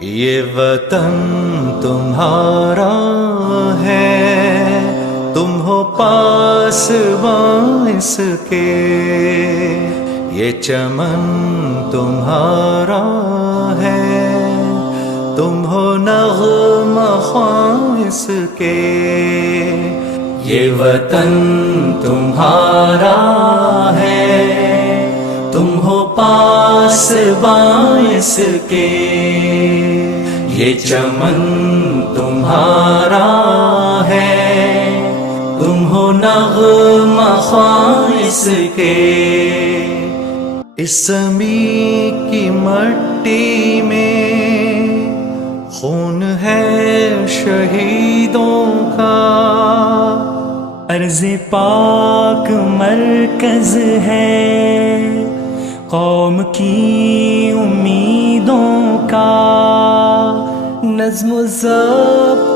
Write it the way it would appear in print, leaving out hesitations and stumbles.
یہ وطن تمہارا ہے، تم ہو پاسباں اس کے، یہ چمن تمہارا ہے، تم ہو نغمہ خواں اس کے، یہ وطن تمہارا ہے، تم ہو پاسباں اس کے، یہ چمن تمہارا ہے، تم ہو نغمہ خواں اس کے، اس زمین کی مٹی میں خون ہے شہیدوں کا، ارض پاک مرکز ہے قوم کی امیدوں کا، نظم و ضبط